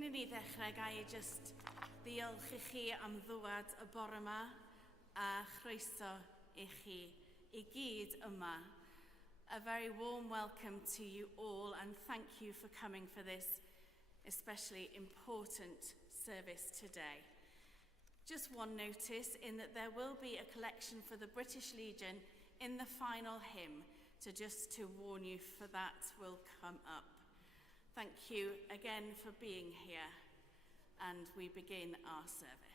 Cyn i ni ddechrau, gai jyst ddiolch i chi am ddwad y bore yma a chroeso i chi i gyd yma. A very warm welcome to you all and thank you for coming for this especially important service today. Just one notice in that there will be a collection for the British Legion in the final hymn, so just to warn you for that will come up. Thank you again for being here, and we begin our service.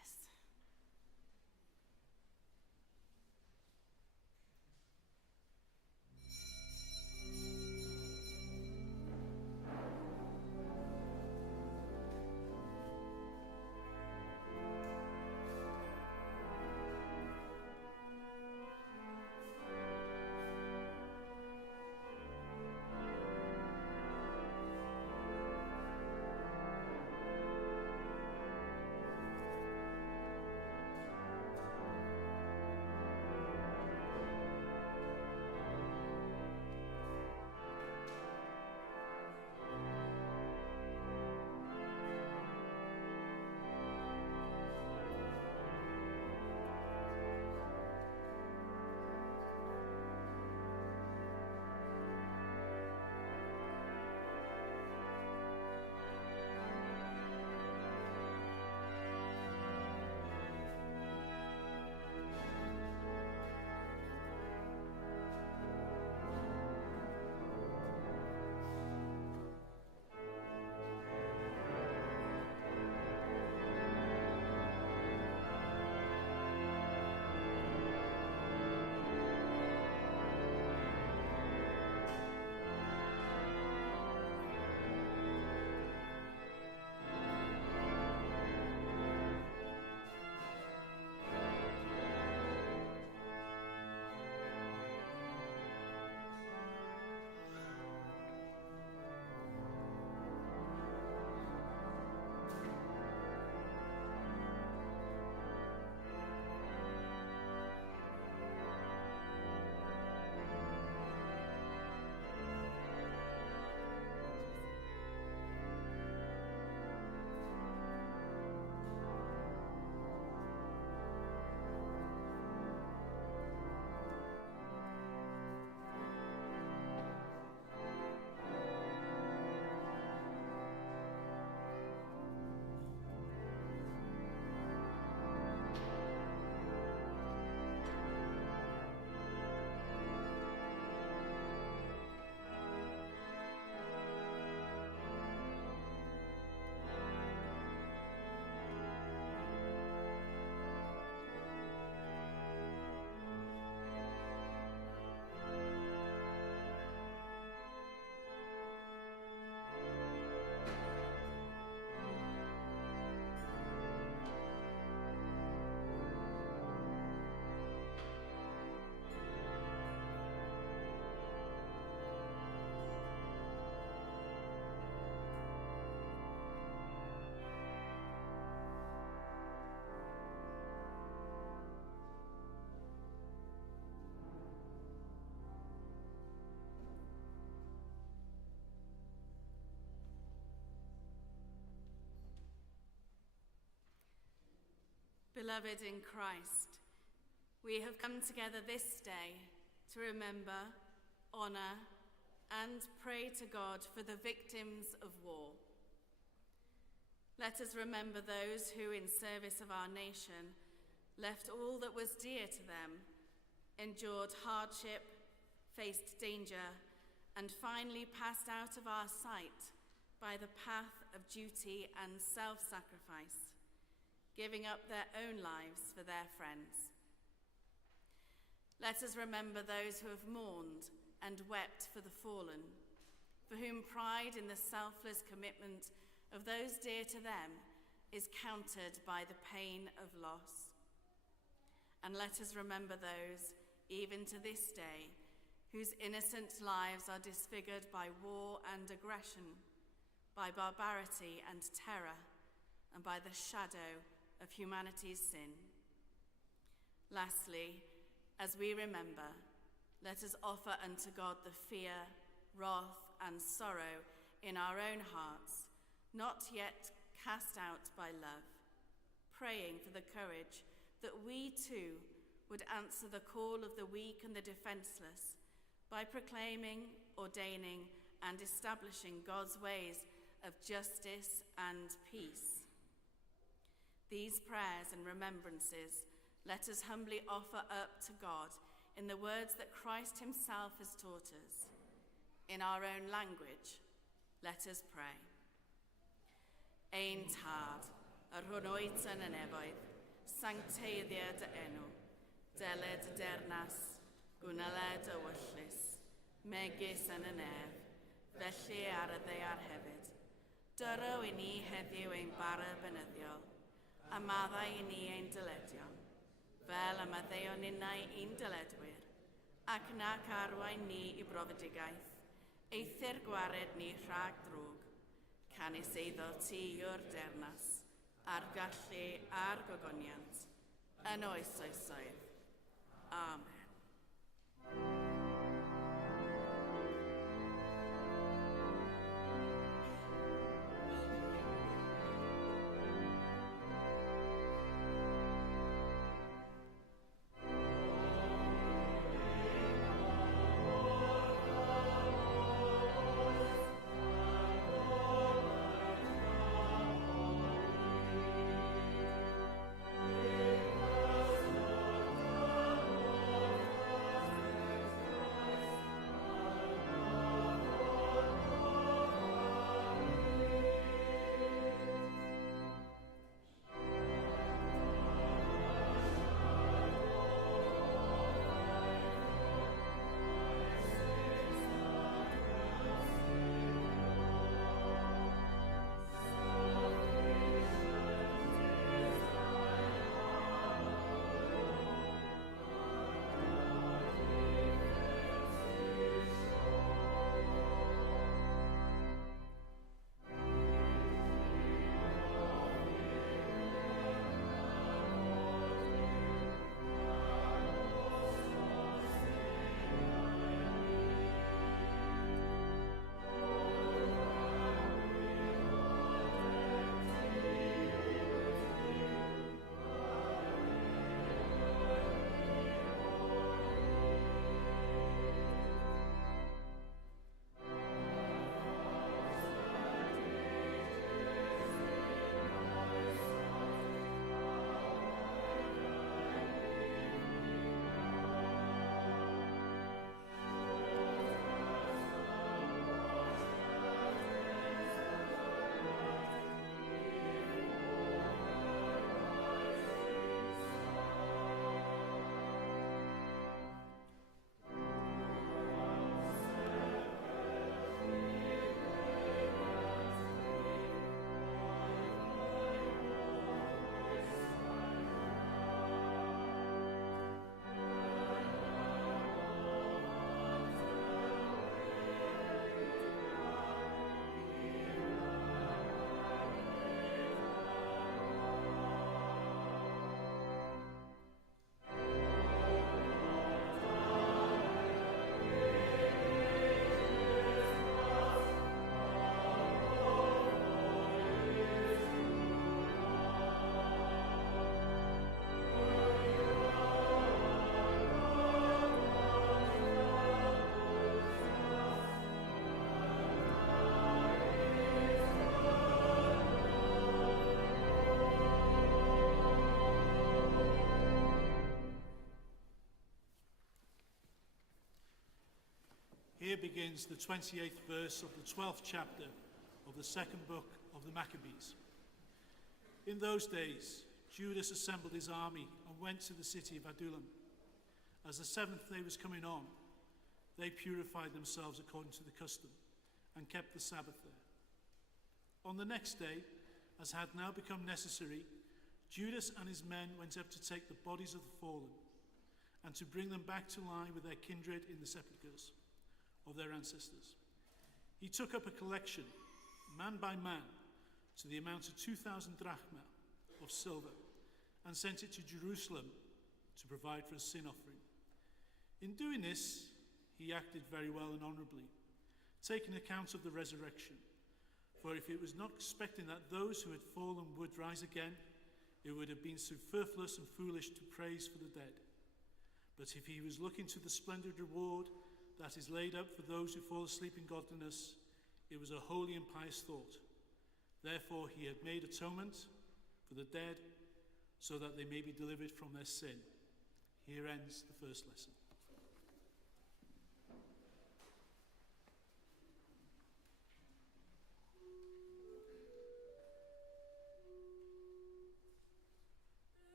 Beloved in Christ, we have come together this day to remember, honour, and pray to God for the victims of war. Let us remember those who, in service of our nation, left all that was dear to them, endured hardship, faced danger, and finally passed out of our sight by the path of duty and self-sacrifice, giving up their own lives for their friends. Let us remember those who have mourned and wept for the fallen, for whom pride in the selfless commitment of those dear to them is countered by the pain of loss. And let us remember those, even to this day, whose innocent lives are disfigured by war and aggression, by barbarity and terror, and by the shadow of humanity's sin. Lastly, as we remember, let us offer unto God the fear, wrath, and sorrow in our own hearts, not yet cast out by love, praying for the courage that we too would answer the call of the weak and the defenseless by proclaiming, ordaining, and establishing God's ways of justice and peace. These prayers and remembrances let us humbly offer up to God in the words that Christ himself has taught us. In our own language, let us pray. Ein tad, yr hwn oed yn efoedd, sancteiddiad y enw, deled y dernas, gwnaled y wyllus, megis yn y nef, felly ar y ddeiar hefyd. Dyro i ni heddiw ein bara benyddiol, a maddau i ni ein dyledio, fel y maddeuon innau un dyledwyr, ac nac arwain ni i brofedigaeth, eithir gwared ni rhag drwg, canis eiddo ti yw'r dernas, a'r gallu a'r gogoniant, yn oes oesoedd. Amen. Here begins the 28th verse of the 12th chapter of the second book of the Maccabees. In those days, Judas assembled his army and went to the city of Adullam. As the seventh day was coming on, they purified themselves according to the custom and kept the Sabbath there. On the next day, as had now become necessary, Judas and his men went up to take the bodies of the fallen and to bring them back to lie with their kindred in the sepulchres of their ancestors. He took up a collection, man by man, to the amount of 2,000 drachma of silver and sent it to Jerusalem to provide for a sin offering. In doing this, he acted very well and honorably, taking account of the resurrection. For if it was not expecting that those who had fallen would rise again, it would have been superfluous and foolish to praise for the dead. But if he was looking to the splendid reward that is laid up for those who fall asleep in godliness, it was a holy and pious thought. Therefore he had made atonement for the dead, so that they may be delivered from their sin. Here ends the first lesson.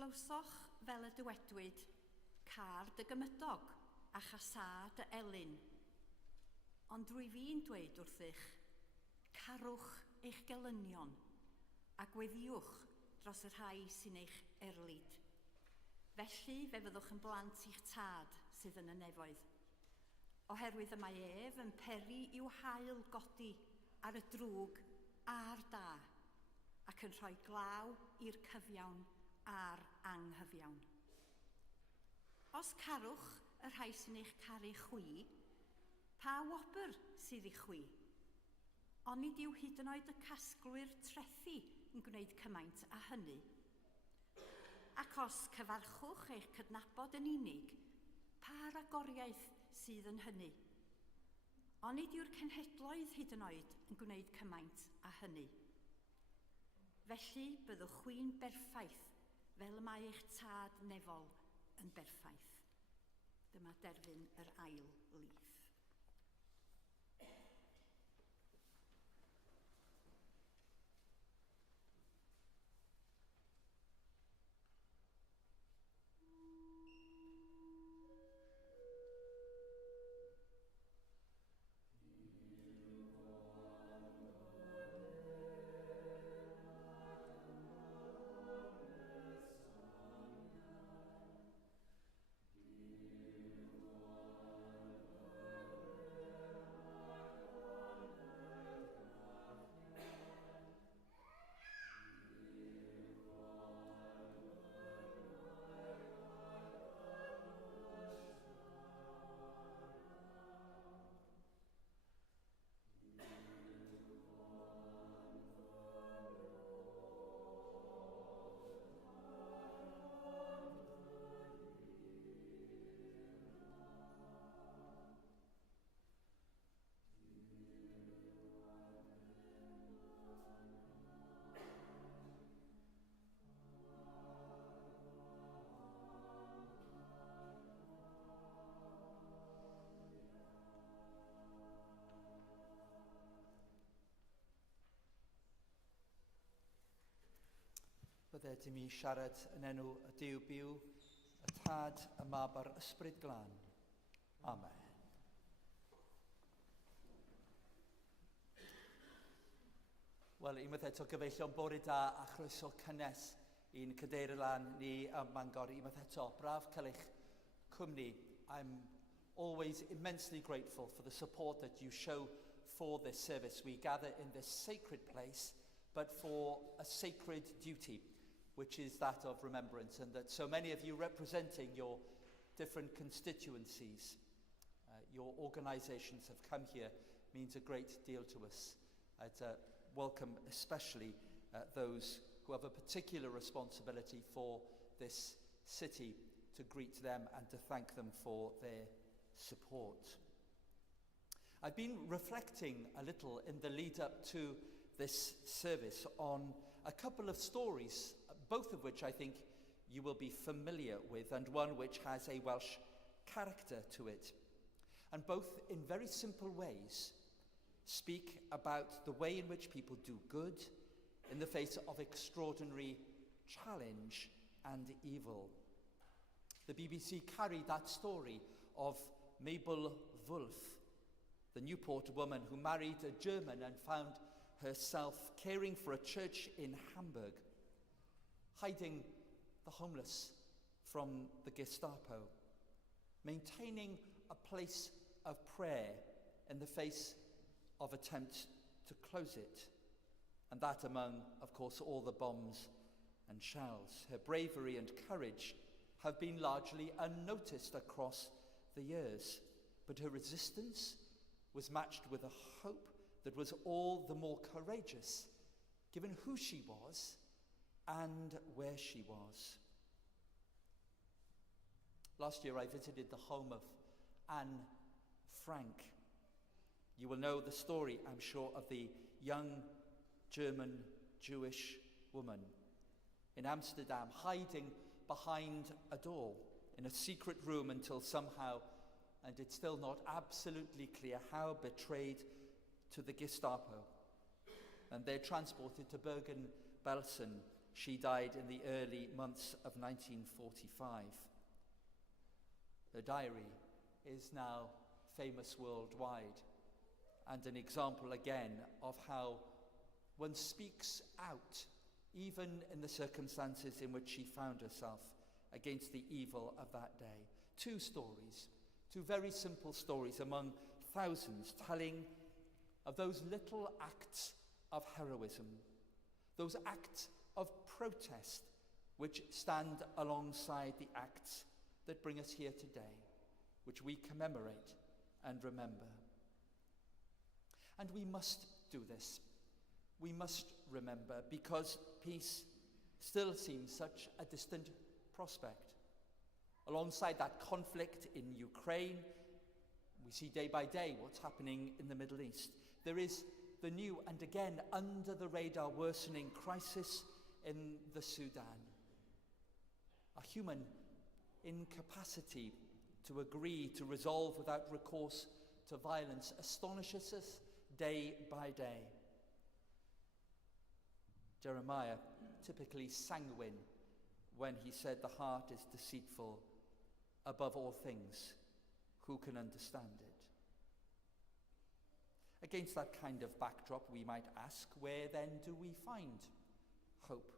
Clywsoch fel y dywedwyd, car dy gymydog a chasa dy elyn. Ond rwy fi'n dweud wrthych, carwch eich gelynion a gweddiwch dros y rhai sy'n eich erlyd. Felly fe fyddwch yn blant i'ch tad sydd yn y nefoedd. Oherwydd y mae ef yn peri i'w hael godi ar y drwg a'r da, ac yn rhoi glaw i'r cyfiawn a'r anghyfiawn. Os carwch y rhai sy'n eich caru chwi, pa wobr sydd i chwi? Ond nid yw hyd yn oed y casglwyr trethu yn gwneud cymaint â hynny. Ac os cyfarchwch eich cydnabod yn unig, pa ragoriaeth sydd yn hynny? Ond nid yw'r cenhedloedd hyd yn oed yn gwneud cymaint â hynny. Felly byddwch chwi'n berffaith fel y mae eich tad nefol yn berffaith. Dyma derfyn yr ail lif. Bydde dim i siarad yn enw y Duw byw, y Tad, y Mab a'r Ysbryd Glân. Amen. Wel, unwaith eto gyfeillion bore da a chroeso cynnes i'n cadeir lan ni ym Mangor unwaith eto. Braf cael eich cwmni. I'm always immensely grateful for the support that you show for this service. We gather in this sacred place, but for a sacred duty, which is that of remembrance, and that so many of you representing your different constituencies, your organisations have come here means a great deal to us. I'd welcome especially those who have a particular responsibility for this city, to greet them and to thank them for their support. I've been reflecting a little in the lead up to this service on a couple of stories, both of which I think you will be familiar with, and one which has a Welsh character to it. And both, in very simple ways, speak about the way in which people do good in the face of extraordinary challenge and evil. The BBC carried that story of Mabel Wolf, the Newport woman who married a German and found herself caring for a church in Hamburg, hiding the homeless from the Gestapo, maintaining a place of prayer in the face of attempts to close it, and that among, of course, all the bombs and shells. Her bravery and courage have been largely unnoticed across the years, but her resistance was matched with a hope that was all the more courageous, given who she was and where she was. Last year I visited the home of Anne Frank. You will know the story, I'm sure, of the young German Jewish woman in Amsterdam, hiding behind a door in a secret room until somehow, and it's still not absolutely clear how, betrayed to the Gestapo. And they're transported to Bergen-Belsen. She died in the early months of 1945. Her diary is now famous worldwide, and an example again of how one speaks out, even in the circumstances in which she found herself, against the evil of that day. Two stories, two very simple stories among thousands, telling of those little acts of heroism, those acts of protest which stand alongside the acts that bring us here today, which we commemorate and remember. And we must do this. We must remember, because peace still seems such a distant prospect. Alongside that conflict in Ukraine, we see day by day what's happening in the Middle East. There is the new and again under the radar worsening crisis in the Sudan. A human incapacity to agree, to resolve without recourse to violence astonishes us day by day. Jeremiah typically sanguine when he said the heart is deceitful above all things, who can understand it? Against that kind of backdrop, we might ask, where then do we find hope?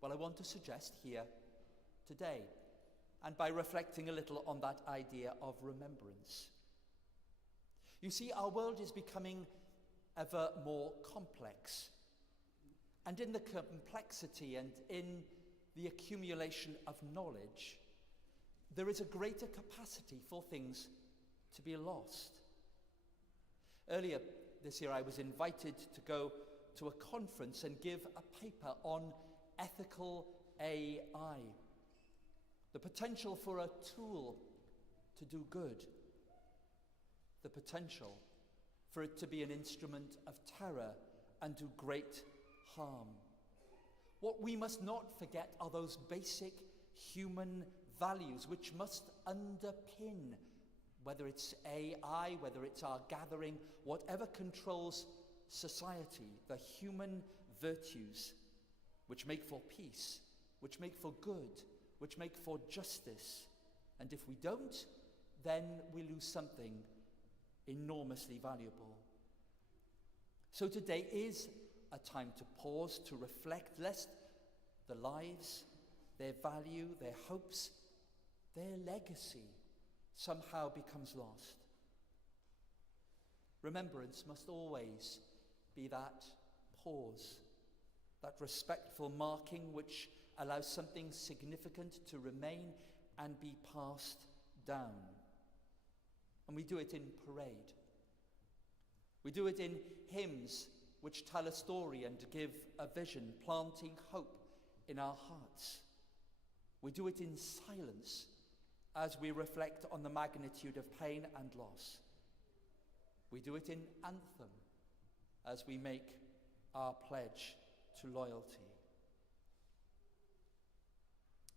Well, I want to suggest here today, and by reflecting a little on that idea of remembrance. You see, our world is becoming ever more complex. And in the complexity and in the accumulation of knowledge, there is a greater capacity for things to be lost. Earlier this year, I was invited to go to a conference and give a paper on ethical AI, the potential for a tool to do good, the potential for it to be an instrument of terror and do great harm. What we must not forget are those basic human values which must underpin, whether it's AI, whether it's our gathering, whatever controls society, the human virtues which make for peace, which make for good, which make for justice. And if we don't, then we lose something enormously valuable. So today is a time to pause, to reflect, lest their lives, their value, their hopes, their legacy somehow becomes lost. Remembrance must always be that pause, that respectful marking which allows something significant to remain and be passed down. And we do it in parade. We do it in hymns which tell a story and give a vision, planting hope in our hearts. We do it in silence as we reflect on the magnitude of pain and loss. We do it in anthem as we make our pledge to loyalty.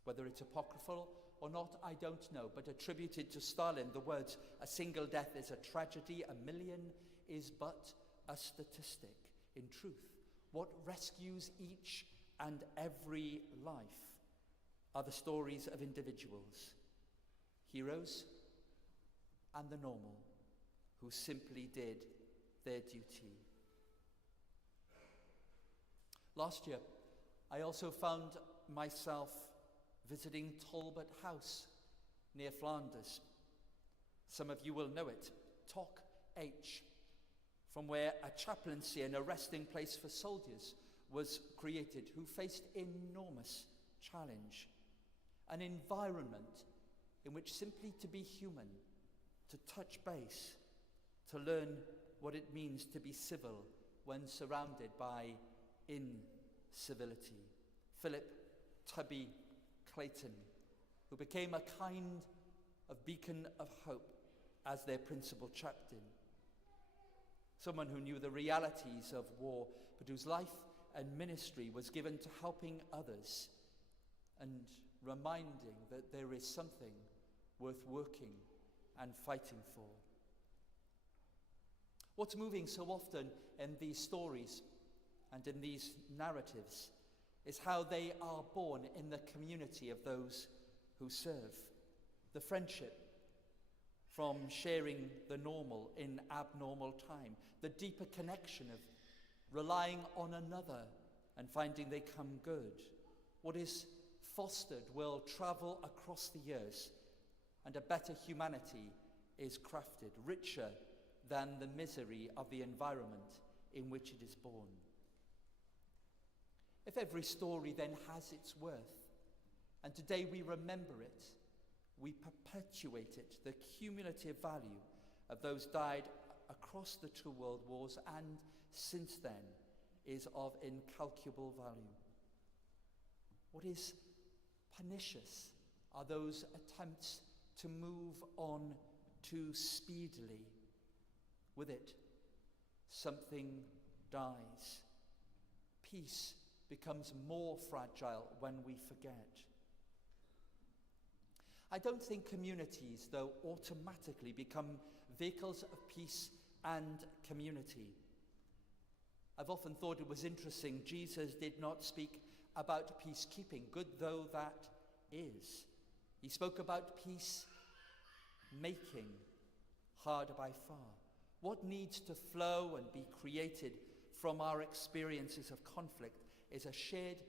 Whether it's apocryphal or not, I don't know, but attributed to Stalin, the words, "A single death is a tragedy, a million is but a statistic." In truth, what rescues each and every life are the stories of individuals, heroes and the normal, who simply did their duty. Last year, I also found myself visiting Talbot House near Flanders. Some of you will know it, Toc H, from where a chaplaincy and a resting place for soldiers was created who faced enormous challenge. An environment in which simply to be human, to touch base, to learn what it means to be civil when surrounded by incivility. Philip Tubby Clayton, who became a kind of beacon of hope as their principal chaplain. Someone who knew the realities of war, but whose life and ministry was given to helping others and reminding that there is something worth working and fighting for. What's moving so often in these stories and in these narratives is how they are born in the community of those who serve. The friendship from sharing the normal in abnormal time, the deeper connection of relying on another and finding they come good. What is fostered will travel across the years, and a better humanity is crafted, richer than the misery of the environment in which it is born. If every story then has its worth, and today we remember it, we perpetuate it, the cumulative value of those died across the two world wars and since then is of incalculable value. What is pernicious are those attempts to move on too speedily. With it, something dies. Peace becomes more fragile when we forget. I don't think communities, though, automatically become vehicles of peace and community. I've often thought it was interesting, Jesus did not speak about peacekeeping, good though that is. He spoke about peace making, harder by far. What needs to flow and be created from our experiences of conflict is a shared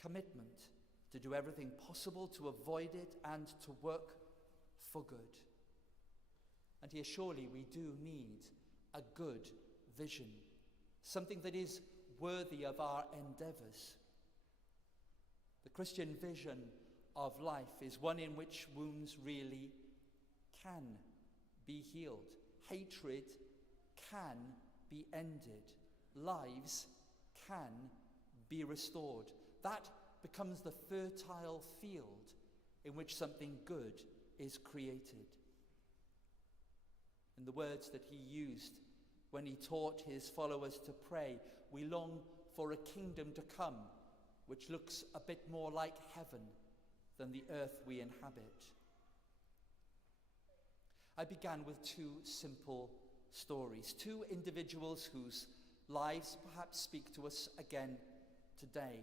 commitment to do everything possible to avoid it and to work for good. And here surely we do need a good vision, something that is worthy of our endeavours. The Christian vision of life is one in which wounds really can be healed. Hatred can be ended. Lives can be restored. That becomes the fertile field in which something good is created. In the words that he used when he taught his followers to pray, we long for a kingdom to come which looks a bit more like heaven than the earth we inhabit. I began with two simple stories, two individuals whose lives perhaps speak to us again today.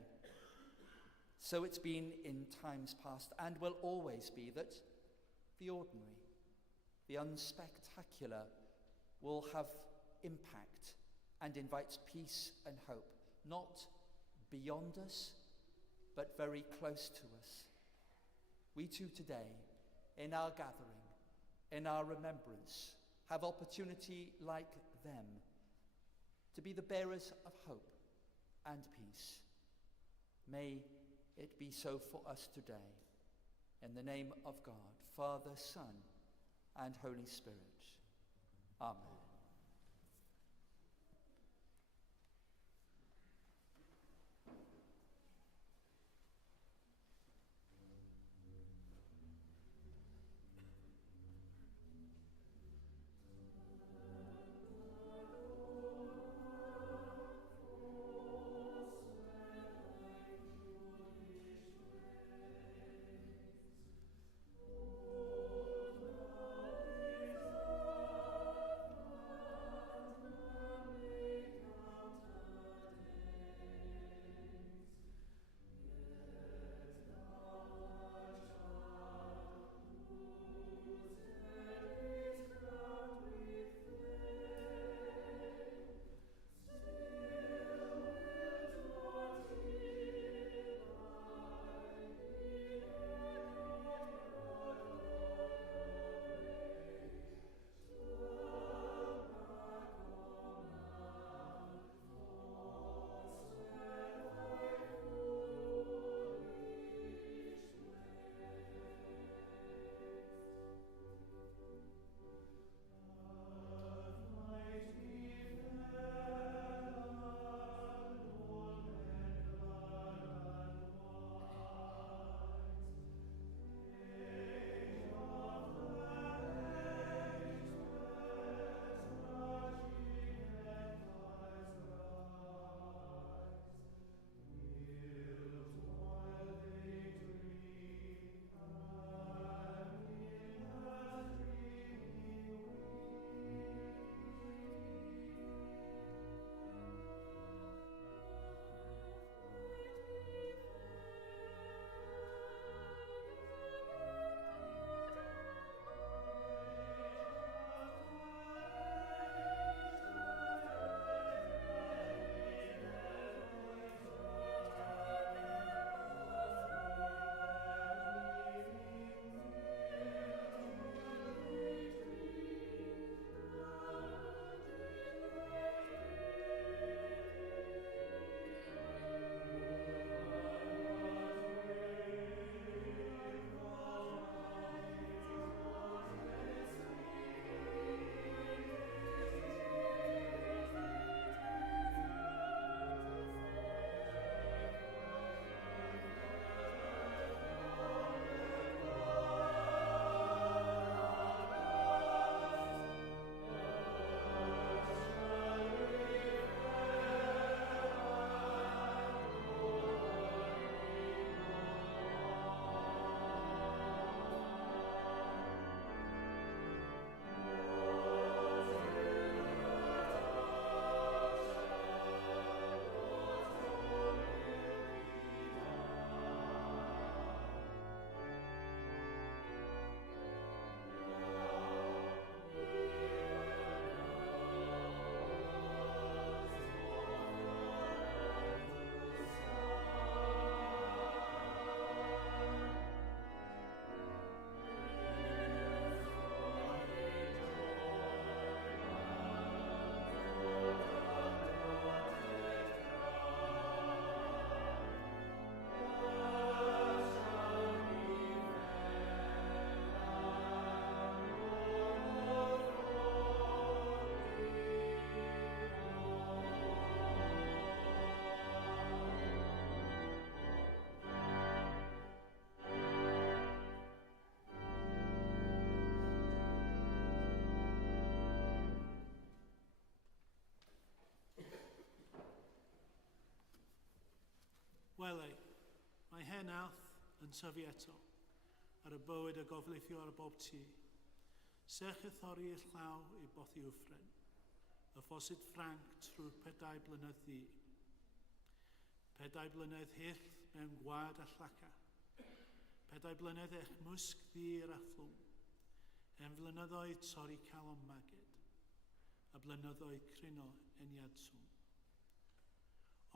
So it's been in times past and will always be that the ordinary, the unspectacular will have impact and invites peace and hope, not beyond us, but very close to us. We too today, in our gathering, in our remembrance, have opportunity like them to be the bearers of hope and peace. May it be so for us today. In the name of God, Father, Son, and Holy Spirit. Amen. Wele, mae hen awth yn tyfu eto, ar y bywyd a gofleithio ar y bob tŷ. Sech y thorri y llaw i bothi wffren, y ffosid Ffranc trwy 4 blynedd ddi. 4 blynedd hyll mewn gwad a llaca. 4 blynedd eich mwsg ddir a fflwm. Flynyddoedd torri calon maged, a blynyddoedd cryno eniad sŵn.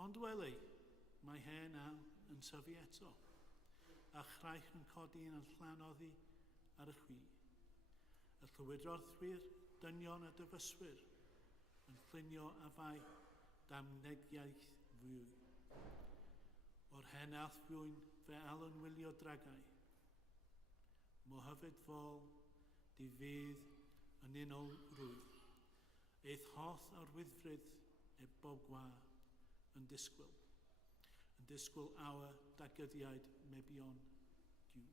Ond weli, mae hen aw yn tyfu eto, a chraich yn codi yn llanoddi ar y chwi. Y llywydroddwyr, dynion a dyfyswyr yn llunio afai damnegiaeth fwy. O'r hen althfwyn fe alwn wylio dragau. Mo hyfyd fol di fydd yn unol rwydd. Eith holl ar wyddfrydd e bogwa yn disgwyl. Yn disgwyl awer dagyddiaid mebion diw.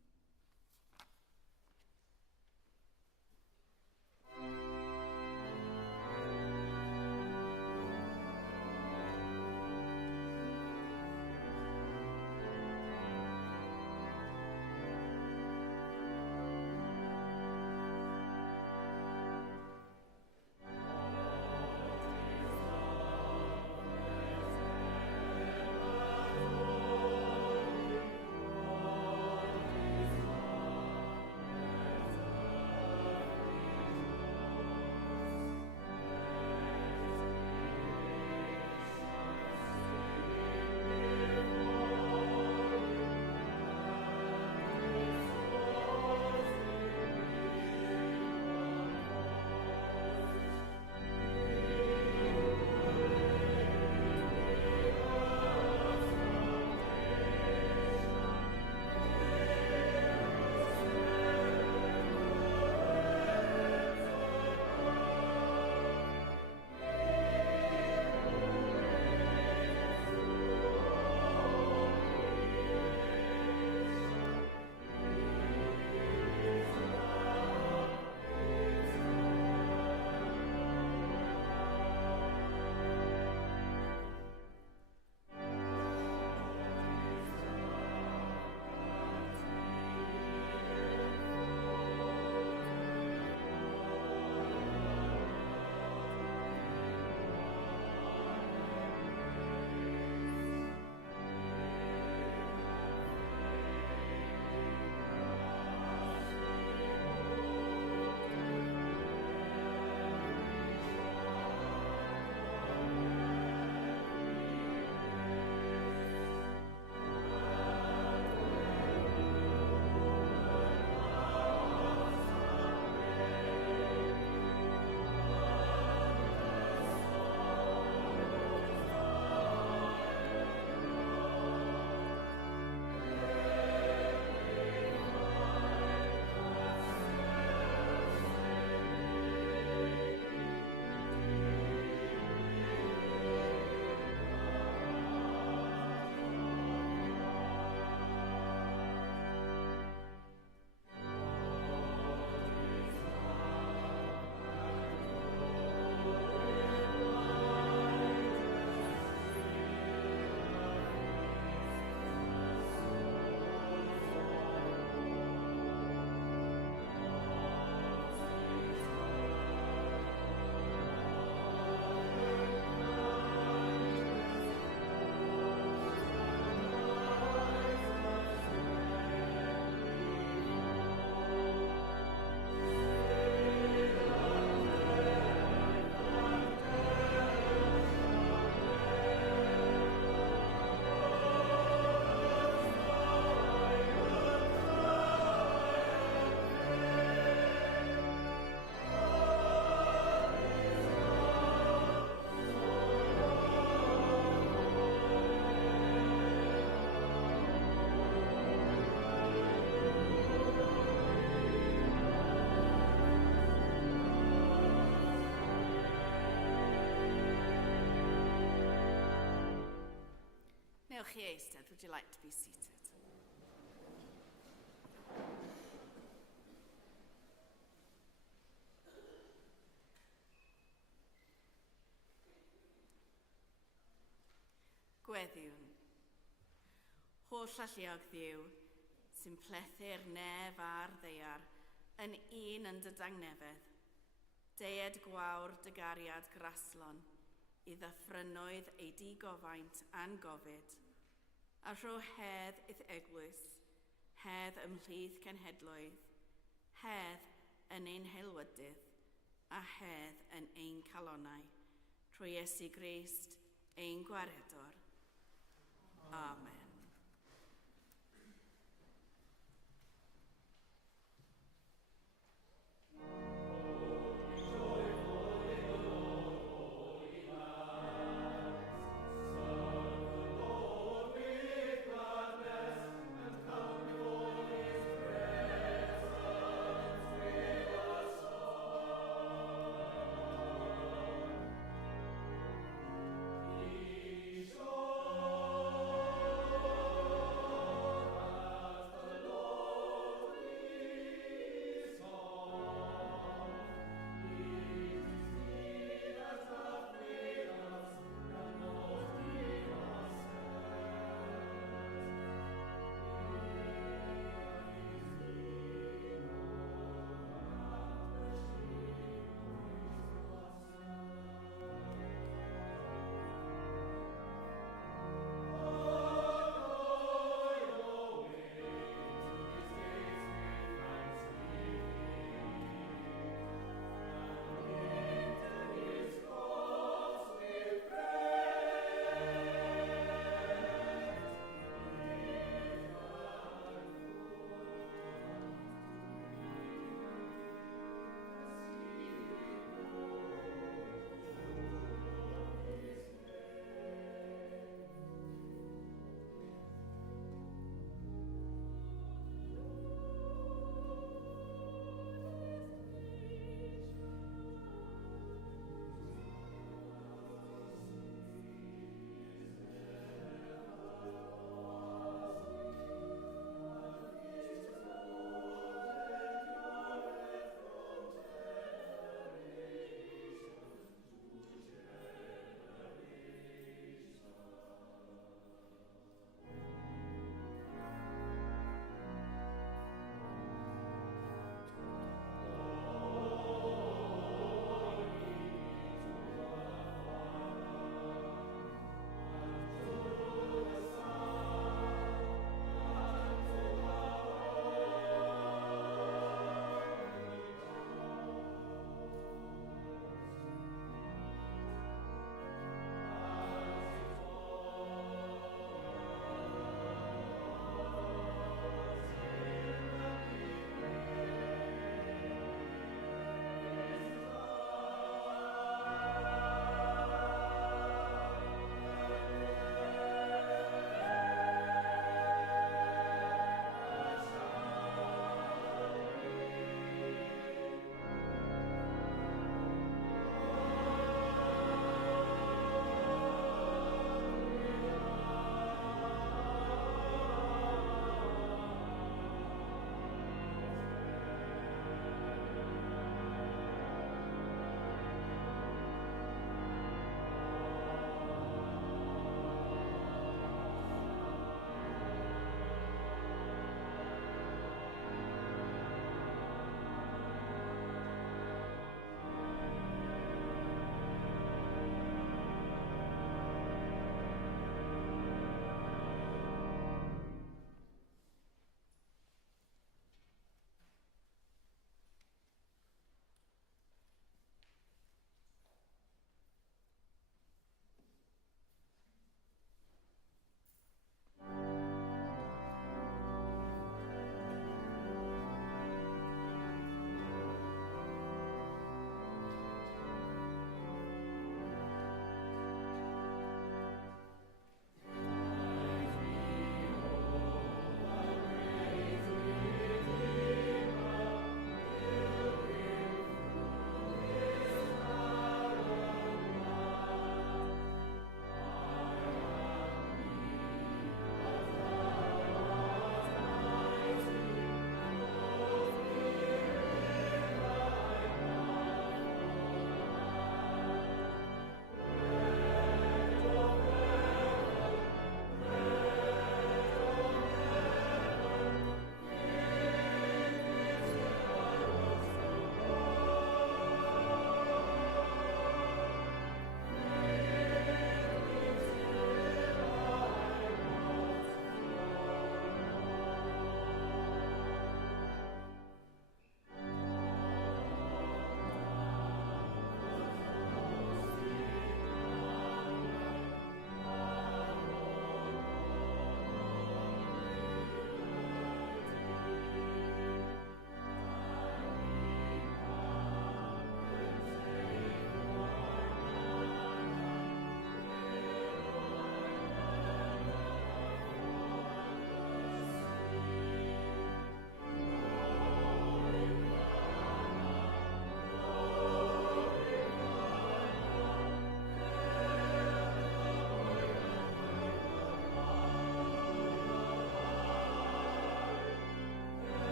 Newch chi eistedd, would you like to be seated? Gweddiwn. Holl alluog ddiw sy'n plethu'r nef a'r ddeiar yn un yn dy dangnefedd. Deied gwawr dy gariad graslon i ddyffrynnoedd ei digofaint a'n gofid, a rho hedd i'th eglwys, hedd ymhlith cenhedloedd, hedd yn ein helwydydd, a hedd yn ein calonau, trwy Iesu Grist, ein gwaredwr. Amen.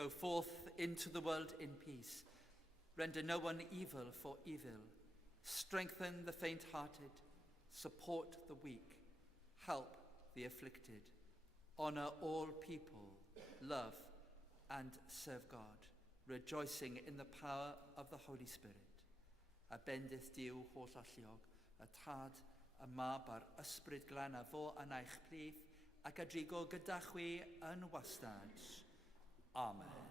Go forth into the world in peace. Render no one evil for evil. Strengthen the faint-hearted. Support the weak. Help the afflicted. Honor all people. Love and serve God, rejoicing in the power of the Holy Spirit. A bendith Duw holl alluog, y tad, y mab a'r ysbryd glan a fo yn eich plith, ac a drigo gyda chwi yn wastad. Amen.